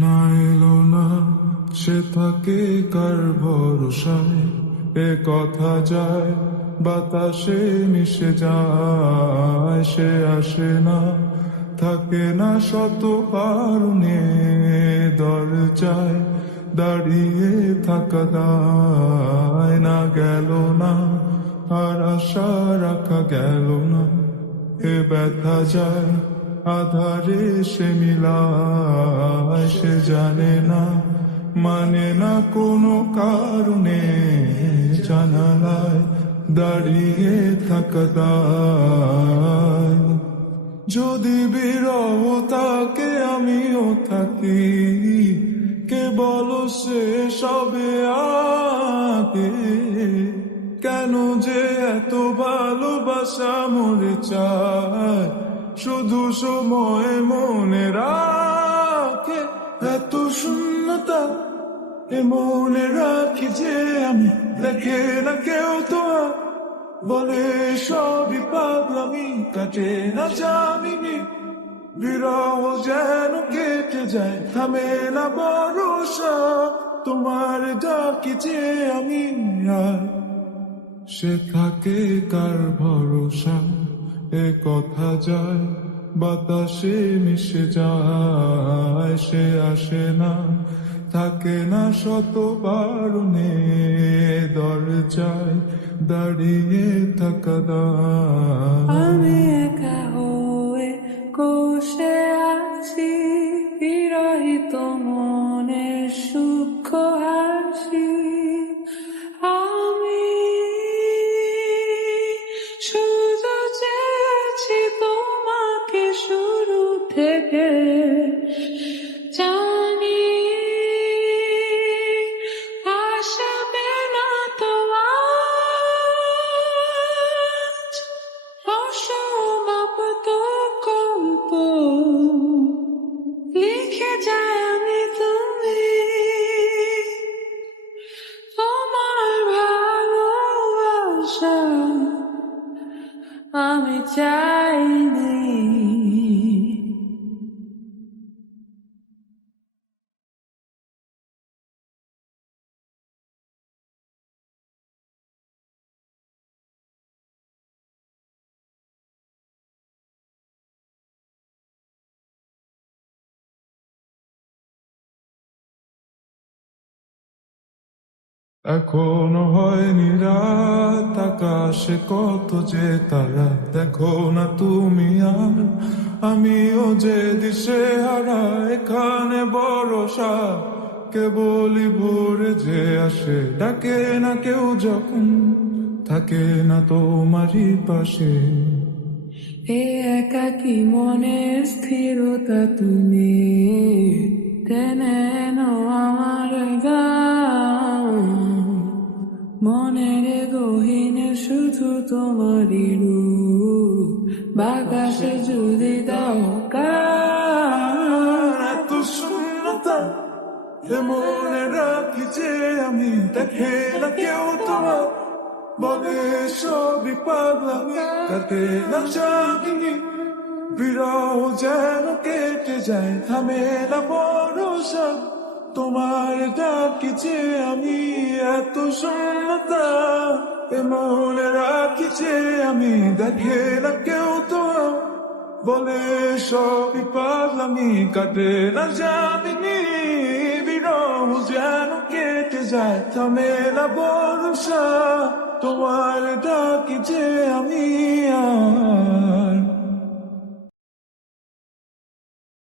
না এলো না সে থাকে কার ভরসায়, এ কথা যায় বাতাসে মিশে যায়। সে আসে না, থাকে না শত কারণে, দরজায় দাঁড়িয়ে থাকা দায়। না গেল না আর আশা রাখা গেল না, এ ব্যথা যায় আধারে সে মিলায়। সে জানে না মানে না কোনো কারণে, জানালায় দাঁড়িয়ে থাকা দায়। যদি বিরহ তাকে আমিও থাকি, কে বলো সে সবে আগে। কেন যে এত ভালোবাসা মরে চায়, শুধু সময় মনে রাখে। এত শূন্যতা এ মনে রাখি যে আমি, দেখে না কেউ তো আর, বলে সবই পাগলামি, কাটে না জামিনি। বিরহ যেন কেটে যায়, থামে না ভরসা, তোমার ডাকি যে আমি আর। সে থাকে কার ভরসা, এ কথা যায় বাতাসে মিশে যায়। সে আসে না, থাকে না শত কারণে, দরজায় দাঁড়িয়ে থাকা দায়। আমি একা হয়ে কোষে আছি, বিরহিত মনের সূক্ষ্ম হাসি। আমি শুধু চেয়েছি তোমাকে শুরু থেকে, জানি আসবে না তো আজ অসমাপ্ত গল্প লিখে যায় আমি তুমি। তোমার ভালোবাসা আমি চাইনি। এখনো হয়নি রাত, আকাশে কত যে তারা, দেখো না তুমি আর আমিও যে দিশে হারা। এখানে ভরসা কেবলই ভোরে যে আসে, ডাকে না কেউ যখন থাকে না তোমারই পাশে। এ একাকী মনের স্থিরতা তুমি টেনে নাও আমার গান। মনের গহীনে শুধু তোমারই রূপ, বাতাসে যদি দাও কান। এত শূন্যতা এ মনে রাখি যে আমি, দেখে না কেউ তোমার, বলে সবই পাগলামি, কাটে না জাগিনি। বিরহ যেন কেটে যায়, থামে না ভরসা, তোমার ডাকি যে আমি। এত শূন্যতা এ মনে রাখি যে আমি, দেখে না কেউ তো আর, বলে সবই পাগলামি, কাটে না জামিনি। বিরহ যেন কেটে যায়, থামে না ভরসা, তোমার ডাকি যে আমি আর।